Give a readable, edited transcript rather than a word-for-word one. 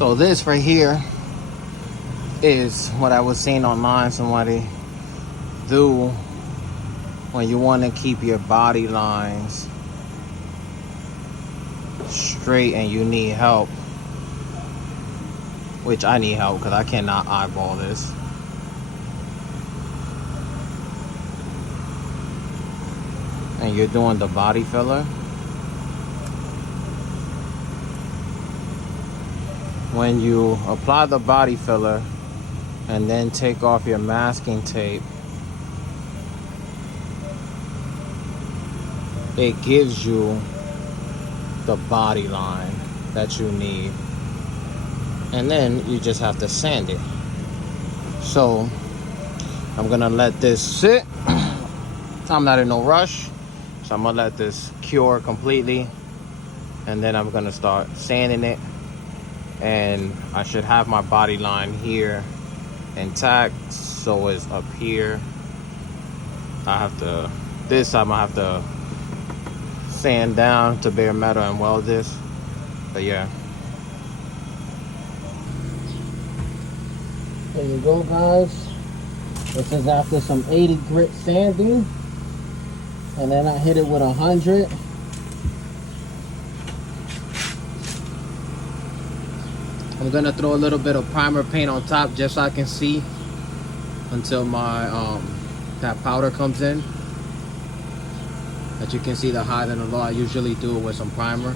So this right here is what I was seeing online somebody do when you want to keep your body lines straight and you need help, which I need help because I cannot eyeball this. And you're doing the body filler. When you apply the body filler and then take off your masking tape, it gives you the body line that you need. And then you just have to sand it. So I'm gonna let this sit. I'm not in no rush. So I'm gonna let this cure completely. And then I'm gonna start sanding it. And I should have my body line here intact. So it's up here. This time I have to sand down to bare metal and weld this. But yeah. There you go, guys. This is after some 80 grit sanding. And then I hit it with 100. I'm gonna throw a little bit of primer paint on top just so I can see until my that powder comes in. As you can see, the higher than the low, I usually do it with some primer.